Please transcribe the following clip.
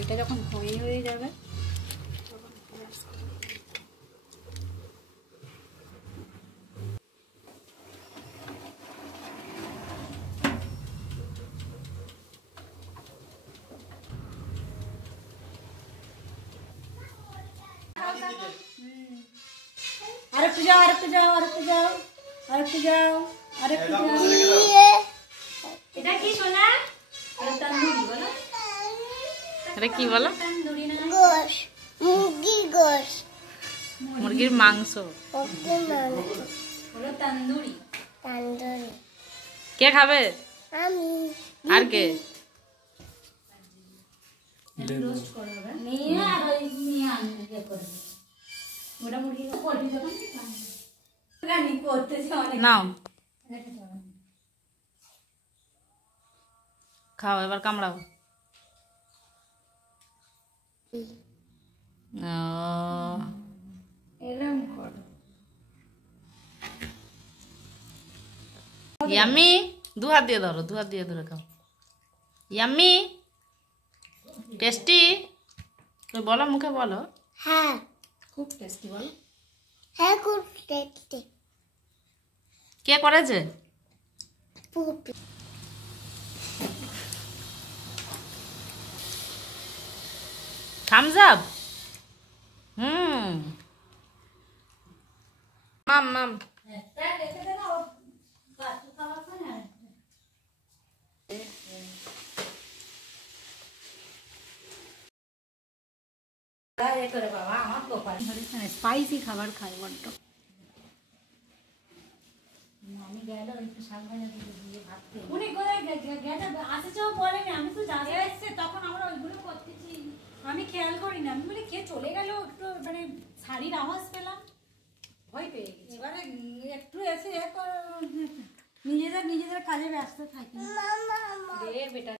দইটা যখন হয়ে যাবে আরেকটু যাও আরেকটু যাও আরেকটু যাও আরেকটু যাও আরেকটু যাও। এটা কি সোনা? এটা তন্দুরি বলো। এটা কি বলো? তন্দুরি না গোশ, মুরগির গোশ, মুরগির মাংস। মুরগির মাংস, হলো তন্দুরি। তন্দুরি। কে খাবে? আমি। আর কে? রোস্ট করা হবে নিয়ে আর ওই নিয়ে আনবে করবে মোটামুটি করবি যখন জানি করতেছে অনেক নাও খাও, এবার কামড়াও। এরকম কর ইয়াম্মি, দু হাত দিয়ে ধরো, দু হাত দিয়ে ধরে খাও। ইয়াম্মি, টেস্টি বলো, মুখে বলো। হ্যাঁ, খুব টেস্টি বলো। হ্যাঁ, খুব টেস্টি। কে করেছে? পুপি। Thumbs up. মাম মাম। স্পাইসি খাবার খাই বড্ড। আমি গেলে একটু শাক ভাজা দিয়ে ভাত খেয়ে উনি কোথায় গেছে আসেছেও বলেনি, আমি তো জানি এসছে তখন আমরা ওইগুলো করতেছি, আমি খেয়াল করি না। আমি বলি কে চলে গেল, একটু মানে শাড়ির আওয়াজ পেলাম, ভয় পেয়ে গেছি। এবারে একটু এসে নিজেদের কাজে ব্যস্ত থাকি। বেটা